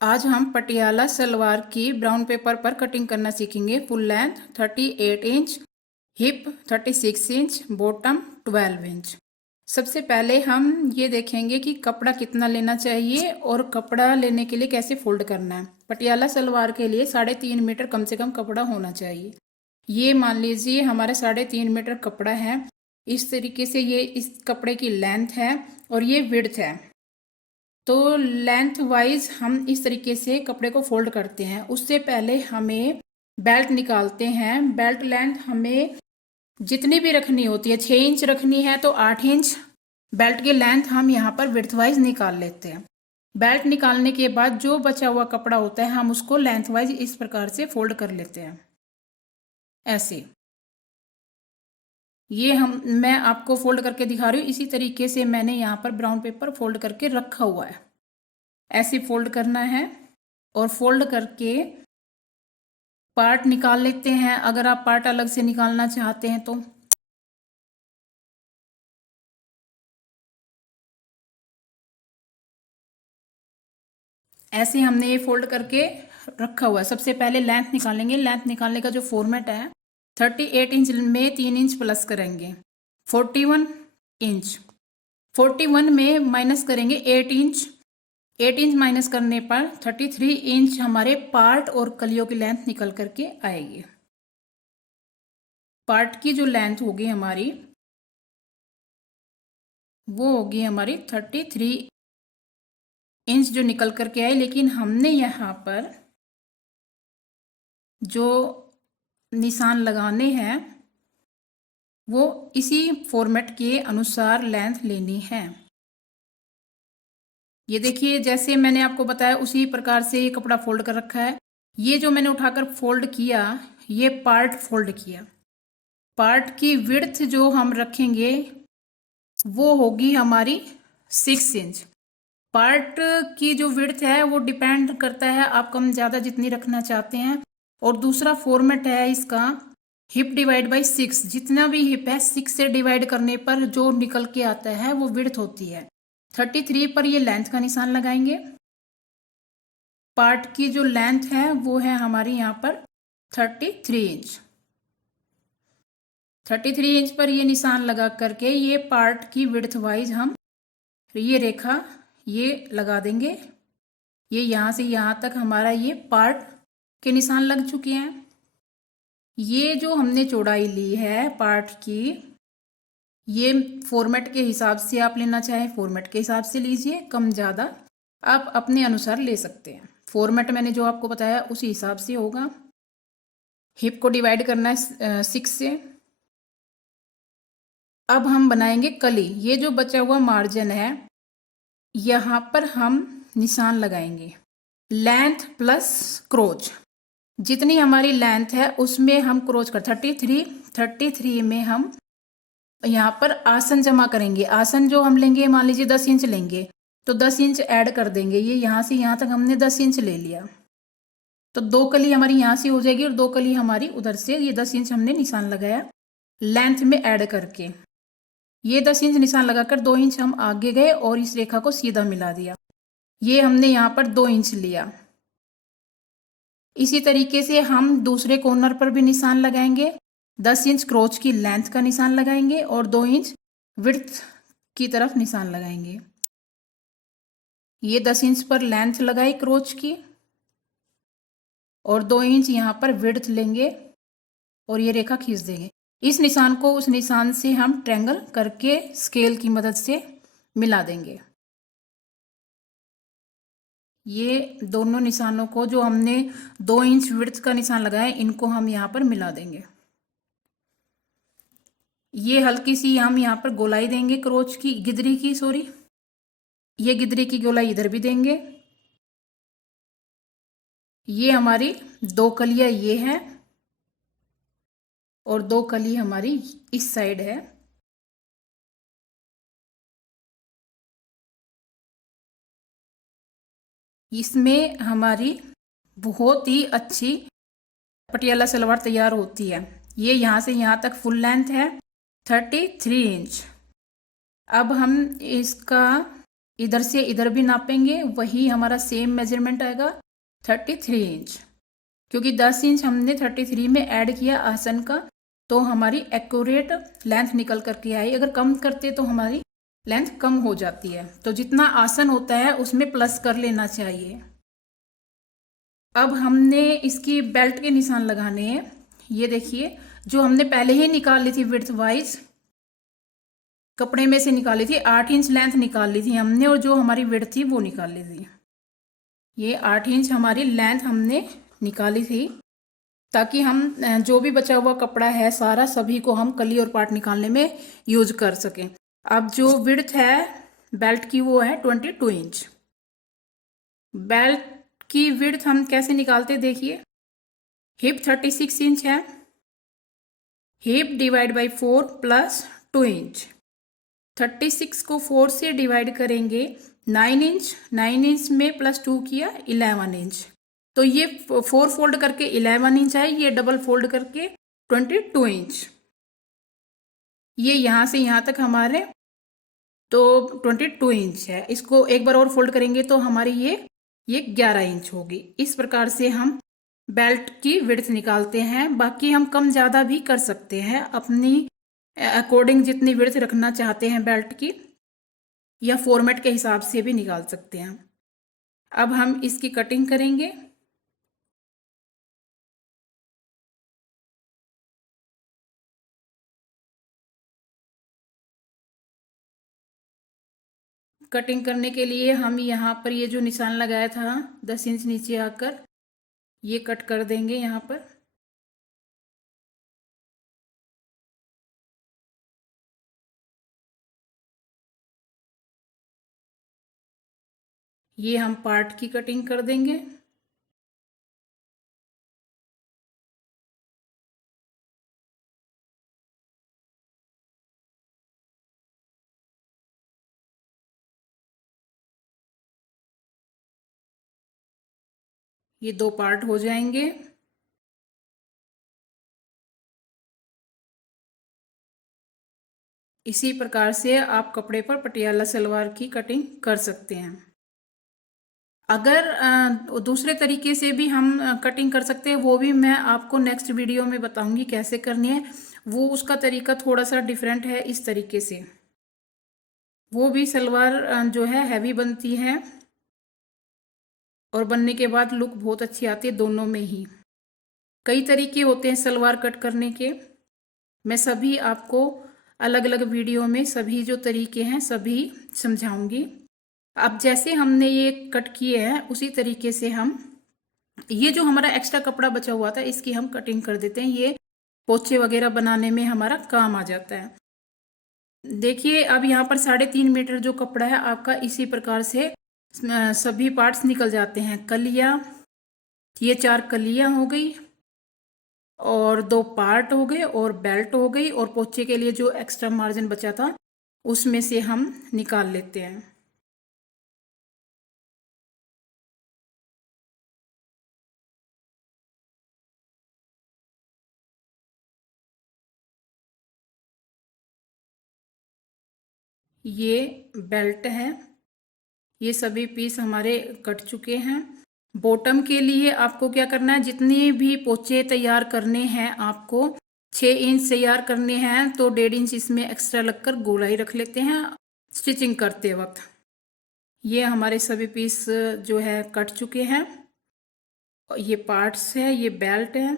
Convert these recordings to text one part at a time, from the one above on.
आज हम पटियाला सलवार की ब्राउन पेपर पर कटिंग करना सीखेंगे। Full length 38 inch, hip 36 inch, bottom 12 inch. सबसे पहले हम ये देखेंगे कि कपड़ा कितना लेना चाहिए और कपड़ा लेने के लिए कैसे फोल्ड करना है। पटियाला सलवार के लिए 3.5 मीटर कम से कम कपड़ा होना चाहिए। ये मान लीजिए हमारे 3.5 मीटर कपड़ा है। इस तरीके से ये इस कपड़े की लेंथ है और ये विड्थ है। तो लेंथ वाइज हम इस तरीके से कपड़े को फोल्ड करते हैं। उससे पहले हमें बेल्ट निकालते हैं। बेल्ट लेंथ हमें जितनी भी रखनी होती है, 6 इंच रखनी है तो 8 इंच बेल्ट की लेंथ हम यहाँ पर विड्थ वाइज निकाल लेते हैं। बेल्ट निकालने के बाद जो बचा हुआ कपड़ा होता है हम उसको लेंथ वाइज इस प्रकार से फोल्ड कर लेते हैं, ऐसे। ये मैं आपको फोल्ड करके दिखा रही हूँ। इसी तरीके से मैंने यहाँ पर ब्राउन पेपर फोल्ड करके रखा हुआ है। ऐसे फोल्ड करना है और फोल्ड करके पार्ट निकाल लेते हैं, अगर आप पार्ट अलग से निकालना चाहते हैं तो। ऐसे हमने ये फोल्ड करके रखा हुआ है। सबसे पहले लेंथ निकालेंगे। लेंथ निकालने का जो फॉर्मेट है, 38 इंच में 3 इंच प्लस करेंगे, 41 इंच। 41 में माइनस करेंगे 8 इंच। 8 इंच माइनस करने पर 33 इंच हमारे पार्ट और कलियों की लेंथ निकल करके आएगी। पार्ट की जो लेंथ होगी हमारी, वो होगी हमारी 33 इंच जो निकल करके आए। लेकिन हमने यहाँ पर जो निशान लगाने हैं वो इसी फॉर्मेट के अनुसार लेंथ लेनी है। ये देखिए, जैसे मैंने आपको बताया उसी प्रकार से ये कपड़ा फोल्ड कर रखा है। ये जो मैंने उठाकर फोल्ड किया, ये पार्ट फोल्ड किया। पार्ट की विड्थ जो हम रखेंगे वो होगी हमारी 6 इंच। पार्ट की जो विड्थ है वो डिपेंड करता है आप कम ज़्यादा जितनी रखना चाहते हैं। और दूसरा फॉर्मेट है इसका, हिप डिवाइड बाई 6। जितना भी हिप है 6 से डिवाइड करने पर जो निकल के आता है वो विड्थ होती है। 33 पर ये लेंथ का निशान लगाएंगे। पार्ट की जो लेंथ है वो है हमारी यहाँ पर 33 इंच। 33 इंच पर ये निशान लगा करके ये पार्ट की विड्थ वाइज हम ये रेखा ये लगा देंगे। ये यहाँ से यहाँ तक हमारा ये पार्ट के निशान लग चुके हैं। ये जो हमने चौड़ाई ली है पार्ट की, ये फॉर्मेट के हिसाब से आप लेना चाहें फॉर्मेट के हिसाब से लीजिए, कम ज़्यादा आप अपने अनुसार ले सकते हैं। फॉर्मेट मैंने जो आपको बताया उसी हिसाब से होगा। हिप को डिवाइड करना है 6 से। अब हम बनाएंगे कली। ये जो बचा हुआ मार्जिन है यहाँ पर हम निशान लगाएंगे। लेंथ प्लस क्रोच, जितनी हमारी लेंथ है उसमें हम क्रोच कर 33 में हम यहाँ पर आसन जमा करेंगे। आसन जो हम लेंगे, मान लीजिए 10 इंच लेंगे तो 10 इंच ऐड कर देंगे। ये यहाँ से यहाँ तक हमने 10 इंच ले लिया तो 2 कली हमारी यहाँ से हो जाएगी और 2 कली हमारी उधर से। ये 10 इंच हमने निशान लगाया लेंथ में ऐड करके। ये 10 इंच निशान लगाकर 2 इंच हम आगे गए और इस रेखा को सीधा मिला दिया। ये हमने यहाँ पर 2 इंच लिया। इसी तरीके से हम दूसरे कॉर्नर पर भी निशान लगाएंगे। 10 इंच क्रोच की लेंथ का निशान लगाएंगे और 2 इंच विड्थ की तरफ निशान लगाएंगे। ये 10 इंच पर लेंथ लगाई क्रोच की और 2 इंच यहाँ पर विड्थ लेंगे और ये रेखा खींच देंगे। इस निशान को उस निशान से हम ट्रायंगल करके स्केल की मदद से मिला देंगे। ये दोनों निशानों को जो हमने 2 इंच विड्थ का निशान लगाया इनको हम यहाँ पर मिला देंगे। ये हल्की सी हम यहाँ पर गोलाई देंगे क्रोच की, गिदरी की, सॉरी, ये गिदरी की गोलाई इधर भी देंगे। ये हमारी 2 कलियां ये है और 2 कली हमारी इस साइड है। इसमें हमारी बहुत ही अच्छी पटियाला सलवार तैयार होती है। ये यहाँ से यहाँ तक फुल लेंथ है 33 इंच। अब हम इसका इधर से इधर भी नापेंगे, वही हमारा सेम मेजरमेंट आएगा 33 इंच। क्योंकि 10 इंच हमने 33 में ऐड किया आसन का, तो हमारी एक्यूरेट लेंथ निकल करके आई। अगर कम करते तो हमारी लेंथ कम हो जाती है, तो जितना आसन होता है उसमें प्लस कर लेना चाहिए। अब हमने इसकी बेल्ट के निशान लगाने हैं। ये देखिए, जो हमने पहले ही निकाल ली थी विड्थ वाइज, कपड़े में से निकाली थी 8 इंच लेंथ निकाल ली थी हमने, और जो हमारी विड्थ थी वो निकाल ली थी। ये 8 इंच हमारी लेंथ हमने निकाली थी, ताकि हम जो भी बचा हुआ कपड़ा है सारा, सभी को हम कली और पार्ट निकालने में यूज कर सकें। अब जो विड्थ है बेल्ट की वो है 22 इंच। बेल्ट की विड्थ हम कैसे निकालते देखिए, हिप 36 इंच है, hip divide by 4 plus 2 inch. 36 को 4 से डिवाइड करेंगे 9 इंच, 9 इंच में प्लस 2 किया 11 इंच। तो ये 4 फोल्ड करके 11 इंच है, ये डबल फोल्ड करके 22 इंच। ये यहाँ से यहाँ तक हमारे तो 22 इंच है। इसको एक बार और फोल्ड करेंगे तो हमारी ये 11 इंच होगी। इस प्रकार से हम बेल्ट की विड्थ निकालते हैं। बाकी हम कम ज़्यादा भी कर सकते हैं, अपनी अकॉर्डिंग जितनी विड्थ रखना चाहते हैं बेल्ट की, या फॉर्मेट के हिसाब से भी निकाल सकते हैं। अब हम इसकी कटिंग करेंगे। कटिंग करने के लिए हम यहाँ पर ये जो निशान लगाया था 10 इंच नीचे आकर, ये कट कर देंगे यहाँ पर। ये हम पार्ट की कटिंग कर देंगे। ये 2 पार्ट हो जाएंगे। इसी प्रकार से आप कपड़े पर पटियाला सलवार की कटिंग कर सकते हैं। अगर दूसरे तरीके से भी हम कटिंग कर सकते हैं, वो भी मैं आपको नेक्स्ट वीडियो में बताऊंगी कैसे करनी है। वो उसका तरीका थोड़ा सा डिफरेंट है इस तरीके से। वो भी सलवार जो है हैवी बनती है, और बनने के बाद लुक बहुत अच्छी आती है दोनों में ही। कई तरीके होते हैं सलवार कट करने के, मैं सभी आपको अलग अलग वीडियो में सभी जो तरीके हैं सभी समझाऊंगी। अब जैसे हमने ये कट किए हैं उसी तरीके से हम ये जो हमारा एक्स्ट्रा कपड़ा बचा हुआ था इसकी हम कटिंग कर देते हैं। ये पोचे वगैरह बनाने में हमारा काम आ जाता है। देखिए, अब यहाँ पर 3.5 मीटर जो कपड़ा है आपका, इसी प्रकार से सभी पार्ट्स निकल जाते हैं। कलियाँ, ये 4 कलियाँ हो गई, और 2 पार्ट हो गए, और बेल्ट हो गई, और पोचे के लिए जो एक्स्ट्रा मार्जिन बचा था उसमें से हम निकाल लेते हैं। ये बेल्ट है, ये सभी पीस हमारे कट चुके हैं। बॉटम के लिए आपको क्या करना है, जितने भी पोचे तैयार करने हैं आपको 6 इंच तैयार करने हैं, तो 1.5 इंच इसमें एक्स्ट्रा लगकर गोलाई रख लेते हैं स्टिचिंग करते वक्त। ये हमारे सभी पीस जो है कट चुके हैं। ये पार्ट्स है, ये बेल्ट है,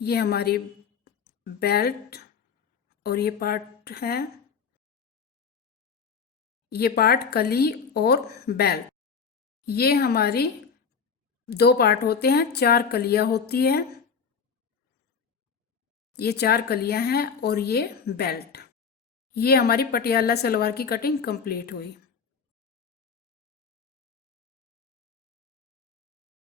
ये हमारी बेल्ट, और ये पार्ट है, ये पार्ट कली और बेल्ट। ये हमारी 2 पार्ट होते हैं, 4 कलियां होती है। ये 4 कलियां हैं, और ये बेल्ट। ये हमारी पटियाला सलवार की कटिंग कंप्लीट हुई।